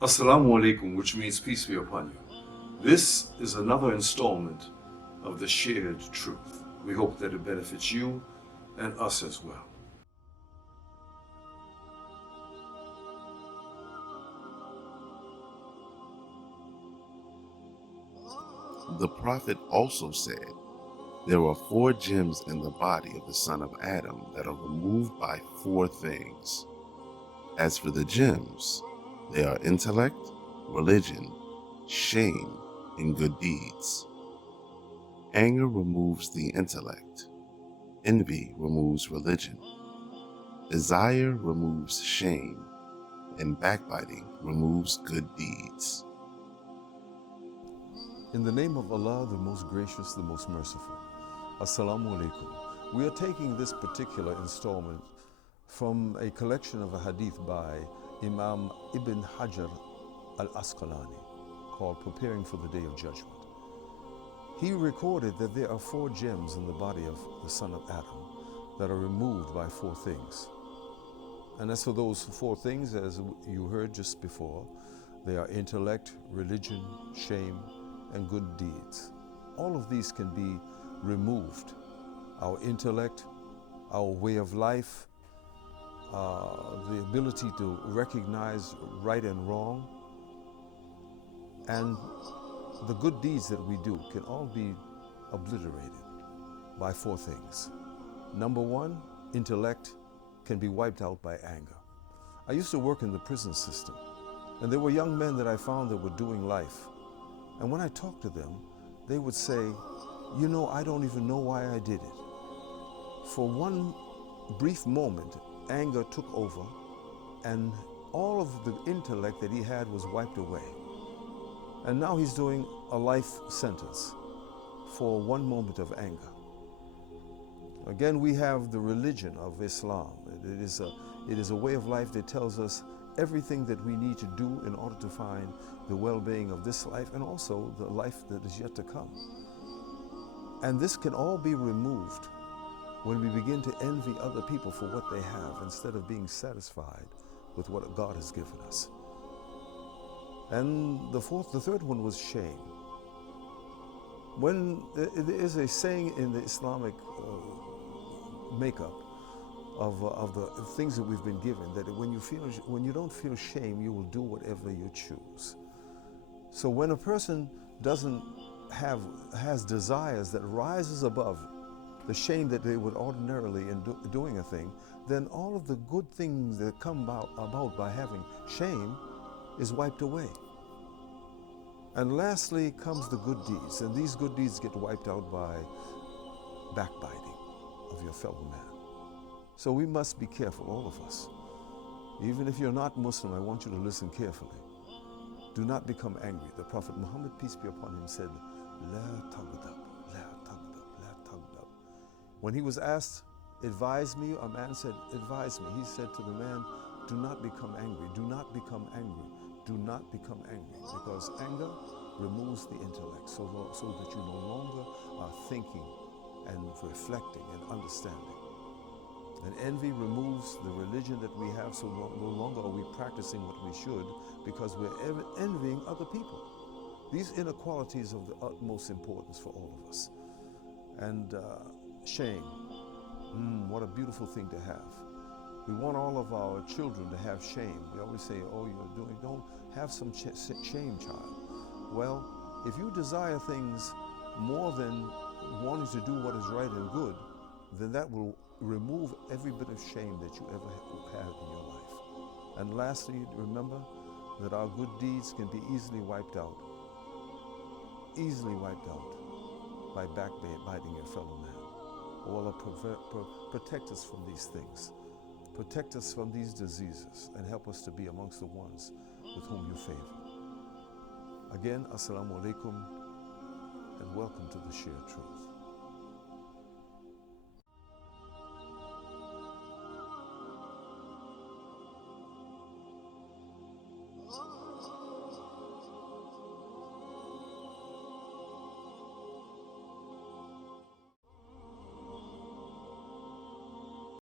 Assalamu alaikum, which means peace be upon you. This is another installment of the shared truth. We hope that it benefits you and us as well. The Prophet also said, there are 4 gems in the body of the son of Adam that are removed by 4 things. As for the gems, they are intellect, religion, shame, and good deeds. Anger removes the intellect. Envy removes religion. Desire removes shame. And backbiting removes good deeds. In the name of Allah, the most gracious, the most merciful. Assalamu alaikum. We are taking this particular installment from a collection of a hadith by Imam Ibn Hajr Al-Asqalani called Preparing for the Day of Judgment. He recorded that there are 4 gems in the body of the son of Adam that are removed by 4 things. And as for those 4 things, as you heard just before, they are intellect, religion, shame, and good deeds. All of these can be removed. Our intellect, our way of life, the ability to recognize right and wrong, and the good deeds that we do can all be obliterated by 4 things. Number 1, intellect can be wiped out by anger. I used to work in the prison system, and there were young men that I found that were doing life. And when I talked to them, they would say, you know, I don't even know why I did it. For one brief moment, anger took over, and all of the intellect that he had was wiped away. And now he's doing a life sentence for one moment of anger. Again, we have the religion of Islam. It is a way of life that tells us everything that we need to do in order to find the well-being of this life and also the life that is yet to come. And this can all be removed when we begin to envy other people for what they have instead of being satisfied with what God has given us. And the third one was shame. When there is a saying in the Islamic makeup of the things that we've been given, that when you don't feel shame, you will do whatever you choose. So when a person has desires that rises above the shame that they would ordinarily in doing a thing, then all of the good things that come about by having shame is wiped away. And lastly comes the good deeds, and these good deeds get wiped out by backbiting of your fellow man. So we must be careful, all of us. Even if you're not Muslim, I want you to listen carefully. Do not become angry. The Prophet Muhammad, peace be upon him, said, La taghdab, la taghdab, la taghdab. When he was asked, advise me, a man said, advise me. He said to the man, do not become angry, do not become angry, do not become angry, because anger removes the intellect so that you no longer are thinking and reflecting and understanding. And envy removes the religion that we have, so no longer are we practicing what we should because we're envying other people. These inequalities are of the utmost importance for all of us. And shame, what a beautiful thing to have. We want all of our children to have shame. We always say, oh, don't have some shame, child. Well, if you desire things more than wanting to do what is right and good, then that will remove every bit of shame that you ever had in your life. And lastly, remember that our good deeds can be easily wiped out by backbiting your fellow man. Oh Allah, protect us from these things. Protect us from these diseases and help us to be amongst the ones with whom you favor. Again, Assalamu alaikum and welcome to the Shared Truth.